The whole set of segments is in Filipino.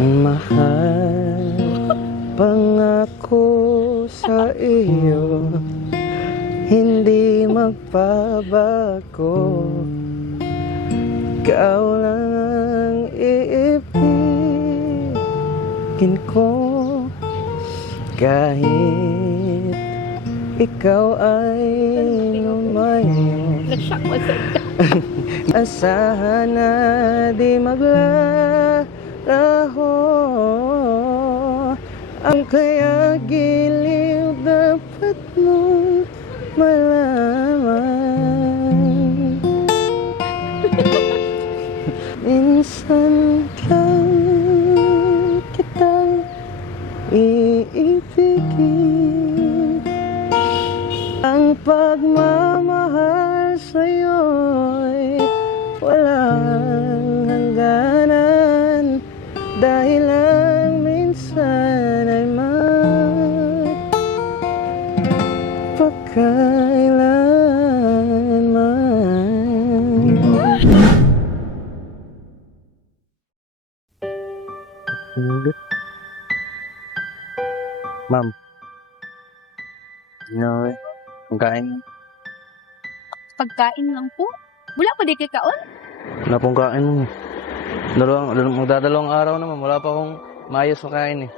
Mahal, pangako sa iyo, hindi magbabago. Ikaw lang ang iibigin ko, kahit ikaw ay lumayo. Asahan na di maglalaho, ang kaya giliw dapat mong malaman. Minsan lang kitang iibigin, ang pagmamahal sa'yo'y walang hangganan, dahil lang minsan ay magpakailanman. Ma'am, pagkain. Pagkain lang po? Wala pa di kay kaon? Wala pong kain mo. Magdadalawang araw naman, wala pa akong maayos na kain eh.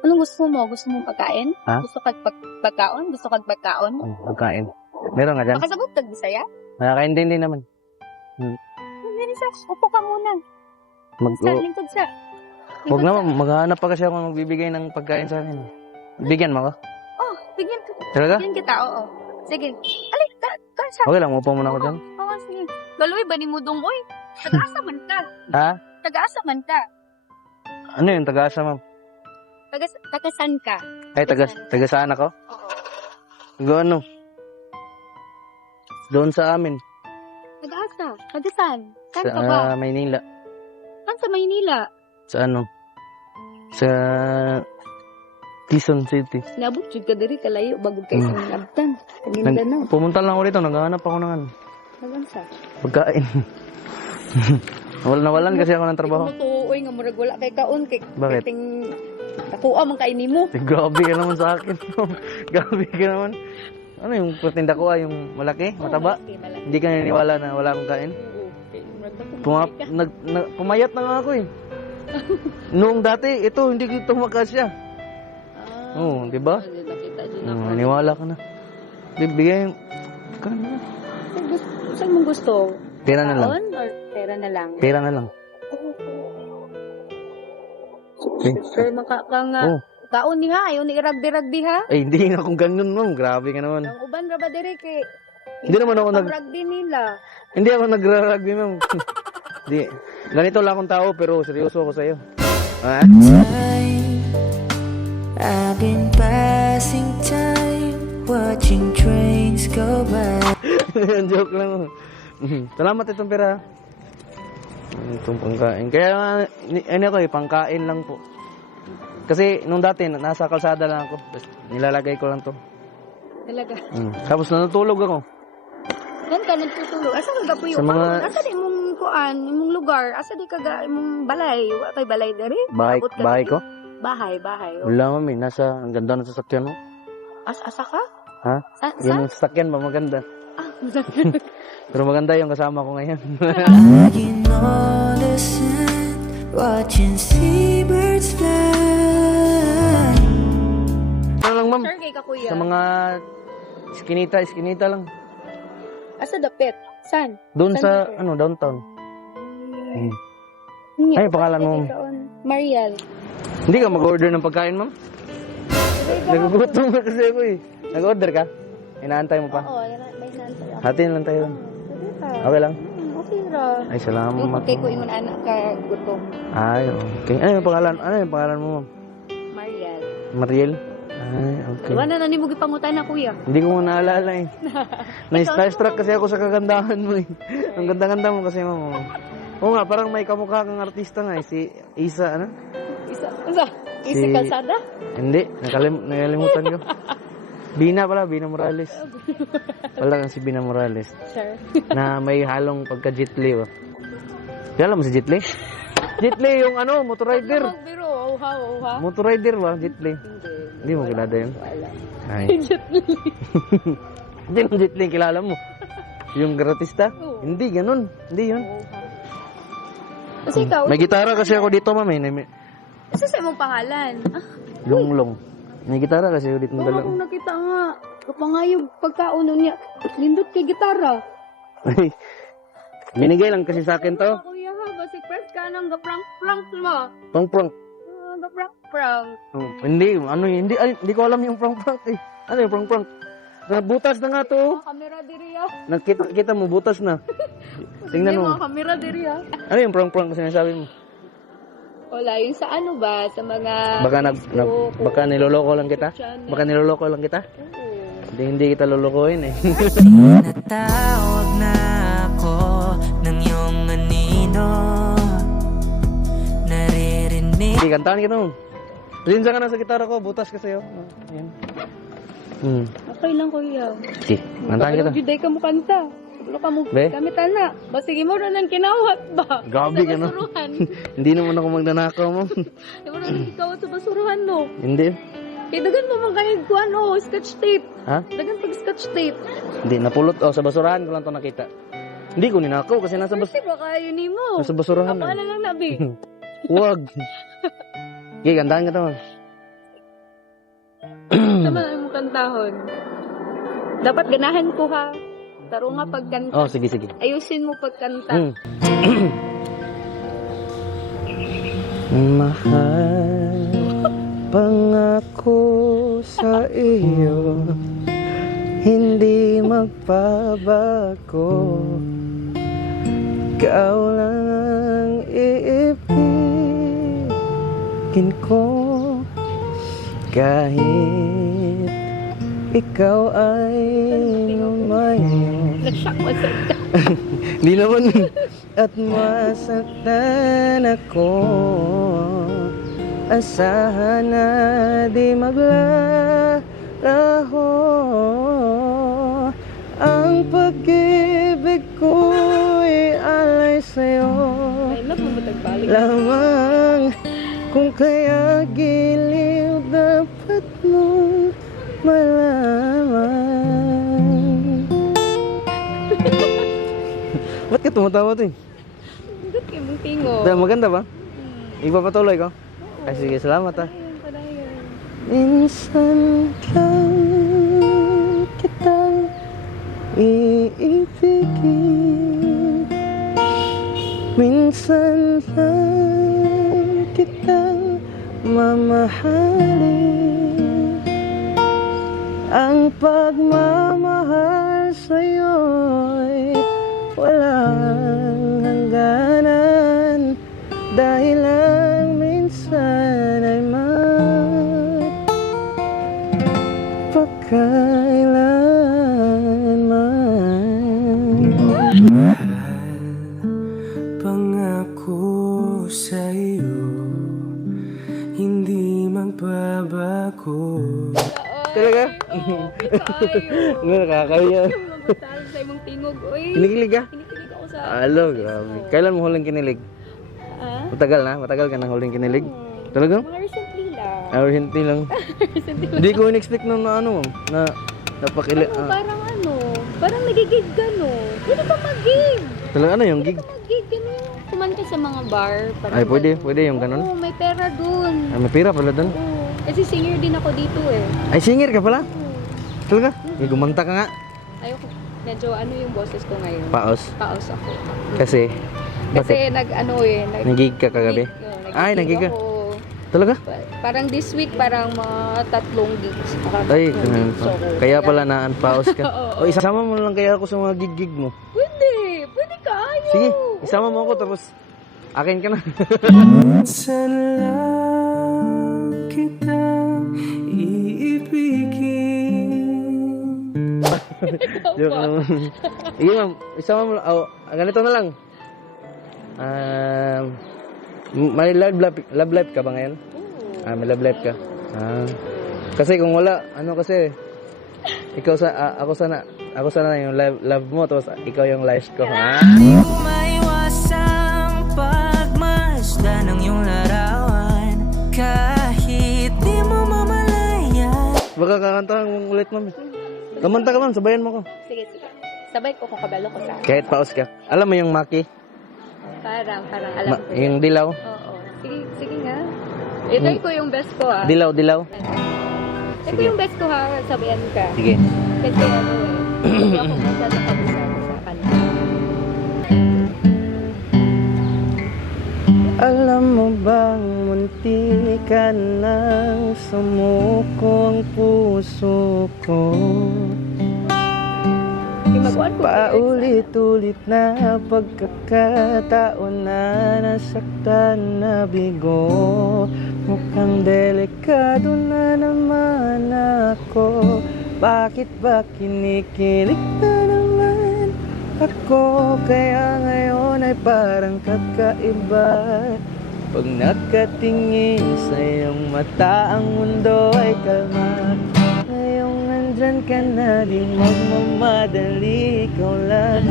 Anong gusto mo? Gusto mo pagkain? Ha? Gusto kag pagkaon? Gusto kag pagkaon? Pagkain. Meron nga dyan? Makasabot kag Bisaya? Nakakaintindi naman. Hindi sa, upo ka muna. Sa lingkod sa. Huwag naman, maghahanap pa kasi ako magbibigay ng pagkain sa akin. Bigyan mo ako? Oh, bigyan ka. Talaga? Bigyan kita, oo. Sige. Alik, ka sa. Okay lang, upo muna ako dyan. Oo, sige. Galoy ba ni mo dong, oy? Taga-asa man ka. Ha? Taga-asa man ka. Ano yun, taga-asa ma'am? Taga-san ka? Ay, taga-saan ako? Oo. Taga ano? Doon sa amin. Taga-asa? Taga-san? Saan ka ba? Sa Maynila. Saan sa Maynila? Sa ano? Sa Quezon City. Nabot jud ka diri kalayo bago kay sa Minabtan. Kanina na. Pumunta lang ako rito, naghahanap ako ng ano, Nagansa. pagkain. Nawalan kasi ako ng trabaho. Ikaw mo tuoy nga murag wala kay kaon kay Bakit? kating takuha man kay nimo. Grabe ka naman sa akin. Grabe ka naman. Ano yung patinda ko yung malaki, mataba? Okay, malaki. Hindi ka naniniwala na wala akong kain? Oo, okay. Murag ka. Pumayat na nga ako eh. Noong dati, ito, hindi ko makasya. Oo, di ba? Nakita dyan ako. Naniwala ka na. Bigay ka na. Saan mong gusto? Pera na lang. Kaon or pera na lang? Pera na lang. Okay. Sir, maka nga. Oh. Kaon ni ha, ayaw ni ragdi-ragdi ha. Ay, hindi nga akong ganun, ma'am. Grabe ka naman. Ang uban ra ba diri kay Hindi naman ako ragdi nila. Hindi ako nagra-rugby, ma'am. Di. Ganito lang akong tao, pero seryoso ako sa'yo. Ha? I've been passing time, watching trains go by. Joke lang. Salamat itong pera. Itong pangkain. Kaya, ano ako pangkain lang po. Kasi, nung dati, nasa kalsada lang ako. Nilalagay ko lang to. Talaga. Tapos natutulog ako. Saan ka nagtutulog? Asa ka gapuyo? Sa mga- Asa di mong kuan, imong lugar? Asa di ka imong balay? Wa kay balay diri? Abot ka Bahay diri? ko? Bahay. Oh. Wala, mami. Ang ganda ng sasakyan mo. Asa ka? Ha? Saan? Yung sasakyan ba maganda? Ah, Pero maganda yung kasama ko ngayon. Looking on the sand, watching seabirds fly. Ano lang, ma'am? Sir, kay ka kuya. Sa mga iskinita lang. Asa dapit? San? Doon Saan sa, dito? downtown. Hindi, Ay, pangalan mo? Mariel. Hindi ka mag-order ng pagkain, ma'am? Nagugutom na kasi ako eh. Nag-order ka? Inaantay mo pa? Oo, may nantay ako. Hatiin lang tayo. Pwede ka. Okay lang? Okay ra. Ay, salamat. Yung kay ko ingon anak ka gutom. Ay, okay. Ano yung pangalan mo, ma'am? Mariel. Mariel? Ay, okay. Wala na nimo gipangutan na kuya. Hindi ko mo naalala eh. Na-starstruck kasi ako sa kagandahan mo eh. Ang ganda-ganda mo kasi, ma'am. Oo nga, parang may kamukha kang artista nga eh. Si Isa, ano? Isa Calzada? Hindi, nakalimutan ko. Bina Morales. Wala kang si Bina Morales. Sure. Na may halong pagka-jitli. Oh. Kaya alam mo si Jet Li? Jet Li yung ano, motor rider. Magbiro, uha. Motor rider ba, Jet Li? Hindi mo kilala yun? Wala. Ay. Jet Li. Hindi yung Jet Li, kilala mo. Yung gratista? Oo. Hindi, ganun. Hindi yun. Kasi ikaw, May gitara kasi ako dito, ma'am. May isa sa imong pangalan. lunglong. May gitara kasi ako dito. Baka Dalawa. kung nakita nga, kapangayog pagkauno niya, lindot kay gitara. Ay, binigay lang kasi sa akin to. Kuya ha, basi press ka nang gaprank-prank mo. Prank-prank. Gaprank-prank. Oh, hindi ko alam yung prank-prank eh. Ano yung prank-prank? Butas na nga to. Mga kamera diri ha. Nakita mo, butas na. Tingnan mo. Mga kamera diri ha. Ano yung prank-prank na sinasabi mo? Wala, yung sa ano ba? Sa mga Baka niloloko lang kita? channel. Baka niloloko lang kita? Oo. Hindi kita lolokohin eh. Natawag na ako ng iyong anino. Naririnig Sige, kantahan kita mo. Pasensya ka na sa gitara ko, butas kasi oh. Ayan. Okay lang kuya. Sige, kantahan kita. Baka juday ka mo kanta. Wala ka mo Be? gamitan na. Basige mo rin ang kinawat ba? Gabi ka Sa na. basuruhan. Hindi naman ako magnanakaw mo. Di mo rin ikaw sa basuruhan no. Hindi. Kaya dagan mo mga kahit kuhan o scotch tape. Ha? Dagan pag scotch tape. Hindi, napulot. Oh, sa basurahan ko lang to nakita. Hindi ko ninakaw kasi nasa Kasi baka yun ni mo. nasa basurahan Apa na. na lang nabi. Huwag. Okay, kantahan ka to. Sama na mo kantahon. Dapat ganahan ko ha. Taro nga pagkanta. Oh, sige. Ayusin mo pagkanta. Mahal, pangako sa iyo, hindi magbabago. Ikaw lang ang iibigin ko, kahit ikaw ay lumayo. Nag-shock mo sa Hindi naman. At masaktan ako, asahan na di maglalaho. Ang pag-ibig ko'y alay sa'yo Ay, love mo matagbalik. lamang. Kung kaya giliw dapat mong malaman. Ba't ka tumatawa to eh? Dut kayo mong tingo. Maganda ba? Ipapatuloy ko? Ay, sige, salamat ah. Ayun, padayon. Minsan lang kitang iibigin, minsan lang kitang mamahalin. Ang pagmamahal sa'yo'y walang hangganan, dahil lang minsan ay magpakailanman. Pangako sa'yo, hindi magbabago. Talaga? Ano, nakakaya. Magbatalog sa imong tingog. Uy, Kinikilig ka? kinikilig ako sa... Alo, grabe. Kailan mo huling kinilig? Ah? Matagal na? Matagal ka nang huling kinilig? Talaga? Mga recently lang. Hindi lang. Recently lang. Hindi ko in-expect na ano, na napakili... Parang ano, parang nagigig ka no. Pwede ka mag-gig. Talaga ano yung gig? Mag-gig, gano'n. Kumanta sa mga bar. Parang Ay, pwede yung ganun. Oo, may pera dun. Ay, may pira pala doon. Oo. Kasi singer din ako dito eh. Ay, singer ka pala? Oo. Talaga? May gumanta ka nga. Ayoko, medyo ano yung boses ko ngayon. Paos. Paus ako. Kasi, Kasi bakit? nag-ano eh. Nag-gig ka kagabi? Ay, nag-gig ka. ako. Talaga? Parang this week, parang mga 3 gigs. Ay, gigs ako. kaya pala naan-paos ka. Oo. O, isama mo lang kaya ako sa mga gig-gig mo. Pwede! Pwede ka! Ayaw! Sige, isama mo ako tapos akin ka na. Minsan lang kita iibigin. Joke naman. Sige ma'am, isama mo lang. Oh, ganito na lang. May love life ka ba ngayon? Oo. May love life ka. Kasi kung wala, ano kasi, ikaw ako sana yung love mo, tapos ikaw yung life ko. Di ko maiwasang kakantahan mo ulit, ma'am. Kamanta ka, ma'am. Sabayan mo ko. Sige, sige. Sabay ko kung kabalo ko sa Kahit paus ka. Alam mo yung Maki? Parang alam ko. Yung dilaw? Oo. Sige, sige nga. Itry ko yung best ko ah. Dilaw. Ito yung best ko ha. Sabayan ka. Sige. Kasi ano eh. Hindi ako basta sa kabisa sa kanta. Alam mo bang munti ka nang sumuko ang puso ko? Magkuhan ko. Paulit-ulit na pagkakataon na nasaktan na bigo. Mukhang delikado na naman ako. Bakit ba kinikilig na naman ako? Kaya ngayon ay parang kakaiba. Pag nakatingin sa iyong mata, ang mundo ay kalma. Ngayong nandyan ka na, di magmamadali. Ikaw lang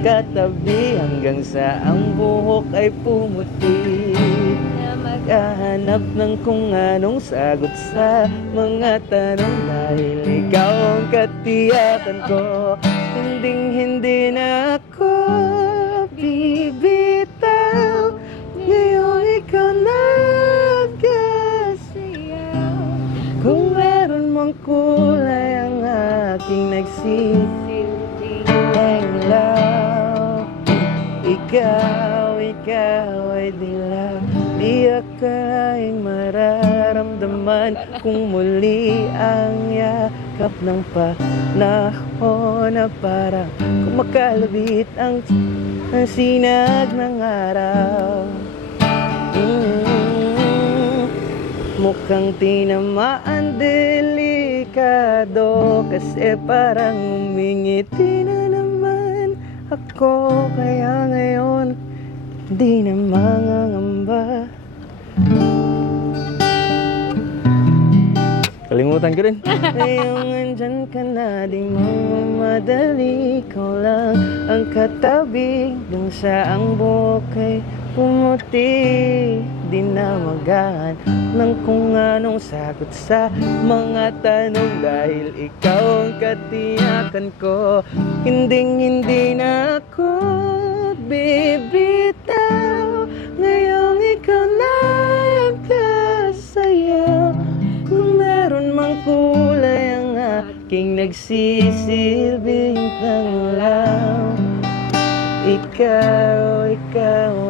katabi hanggang sa ang buhok ay pumuti. Maghahanap ng kung anong sagot sa mga tanong. Dahil ikaw ang katiyakan ko. Hindi na ako bibitaw. Ngayon ikaw nagkasiyaw. Kung meron mang kulay ang aking nagsisilbilaw. Ikaw ay dilaw. Di akalaing mararamdaman kung muli ang yakap ng panahon na parang kumakalabit ang sinag ng araw. Mukhang tinamaan delikado kasi parang umingiti na naman ako. Kaya ngayon di na mangangamba. Kalimutan ko rin. Ngayong andyan ka na, di magmamadali. Ikaw lang ang katabi dun sa ang buhok ay pumuti. Di na maghahanap ng kung anong sagot sa mga tanong. Dahil ikaw ang katiyakan ko. Hindi na ako bibitaw. Ngayong ikaw nagkasaya. Kung meron mang kulay ang aking nagsisilbing tanglaw. Ikaw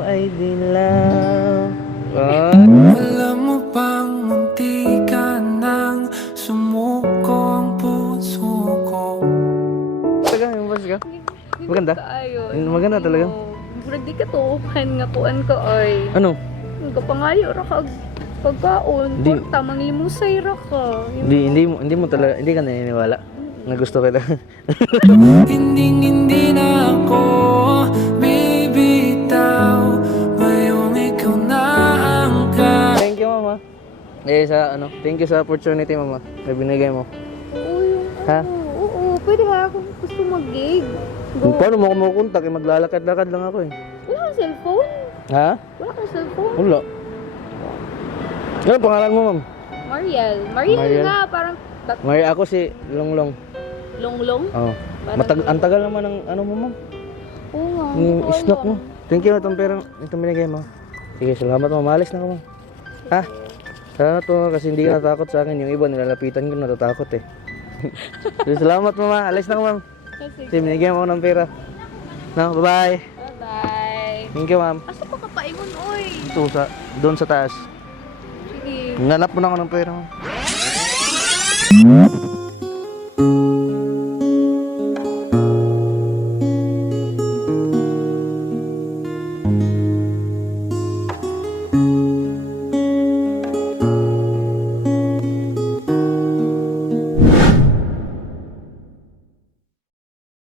ay dilaw. Alam mo bang munti ka nang sumuko ang puso ko? Taga, yung boss ka? Maganda? Ayun. Maganda talaga. Murag di ka tuhan nga kuan ka ay. Ano? Ang kapangayo ra ka pagkaon. Di- Porta manglimusay ra ka. Hindi mo talaga, hindi ka naniniwala na gusto kita. Hindi na ako bibitaw. Ngayong ikaw na ang Thank you, mama. Thank you sa opportunity, mama, na binigay mo. Oo, yung Ha? Oo, pwede ha kung gusto mag-gig. Go. Paano mo ako makukontak? Maglalakad-lakad lang ako eh. Wala kang cellphone? Ha? Wala kang cellphone? Wala. Ano pangalan mo, ma'am? Mariel Mariel? nga, parang Mari ako si Longlong. longlong. Oh. Parang- Ang tagal naman ng ano mo, ma'am. Oo nga. Yung hindi ko snack alam. mo. Thank you itong pera, itong binigay mo. Sige, salamat mo. Malis na ako, ma'am. Ha? Salamat po kasi hindi ka natakot sa akin. Yung iba nilalapitan ko, natatakot eh. Sige, salamat, mama. Alis na ako, ma'am. Sige. Sige, binigyan mo ako ng pera. No, bye-bye. Bye-bye. Thank you, ma'am. Asa pa ka paingon, oy? Ito, doon sa taas. Sige. Nanap mo na ako ng pera, ma'am.